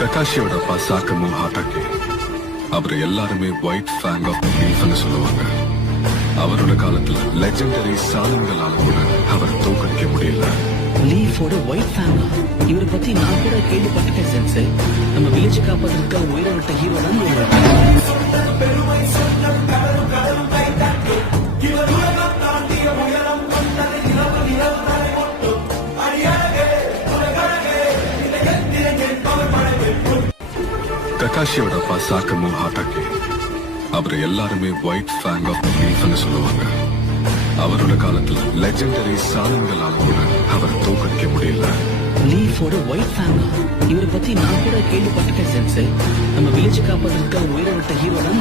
ககாஷியோட அப்பா சாக்கமு ஹாட்டாக்கே அவர் எல்லாருமே white FAANG of லீஃப்னு சொல்லுவாங்க. அவரோட காலத்துல லெஜெண்டரி சாலுங்களால கூட அவரை தோக்கடிக்க முடியல. லீஃபோட ஒயிட் ஃபேங்கா? இவரை பத்தி நான் கூட கேள்விப்பட்டிருக்கேன் சென்ஸ். நம்ம வில்லேஜ் காப்பாத்துறதுக்கு உயிரை விட்ட ஹீரோ தான் ககாஷியோட அப்பா சாக்கமு ஹாட்டாக்கே அவர் எல்லாருமே ஒயிட் ஃபேங் ஆஃப் லீஃப்னு சொல்லுவாங்க. அவரோட காலத்துல லெஜெண்டரி சாலுங்களால கூட அவரை தோக்கடிக்க முடியல. லீஃபோட ஒயிட் ஃபேங்கா? இவரை பத்தி நான் கூட கேள்விப்பட்டிருக்கேன் சென்ஸ். நம்ம வில்லேஜ் காப்பாத்துறதுக்கு உயிரை விட்ட ஹீரோ தான்